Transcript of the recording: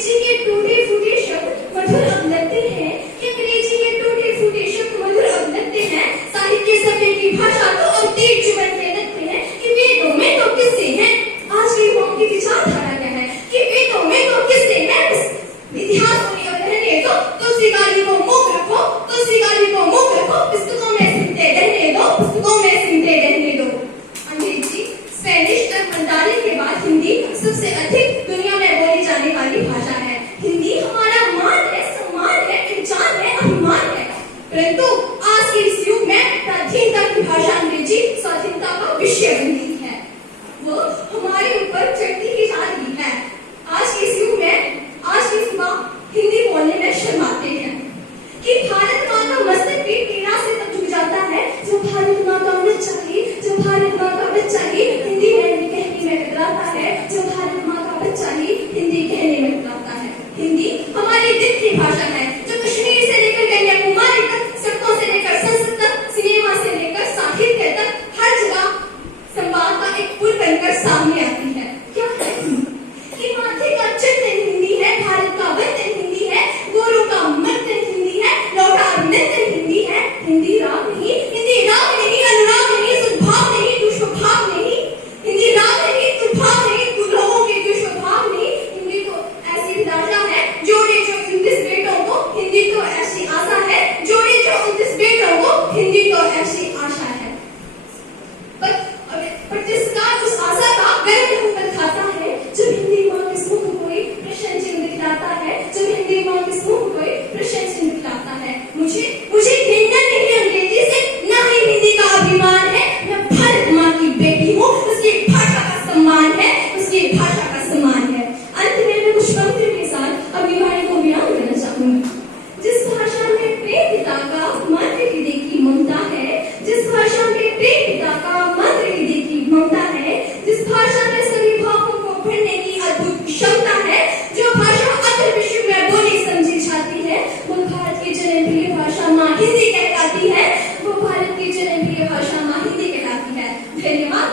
अंग्रेजी के टूटे फूटे शब्द मधुर अब लगते हैं, अंग्रेजी के टूटे फूटे शब्द मधुर अब लगते हैं, साहित्य सभ्य की भाषा तो अब तीर जुबान में लगते हैं कि वेदों में तो किससे हैं। आज के युवाओं की विचारधारा क्या है कि वेदों में तो किससे हैं। इतिहास को रहने दो, तुलसी गाली को मुख रखो, तुलसी गाली को मुख रखो, पुस्तकों में सिमटे रहने दो, पुस्तकों में सिमटे रहने दो। अंग्रेजी, स्पेनिश और मंडारिन के बाद हिंदी सबसे अधिक दुनिया में बोली जाने वाली भाषा है।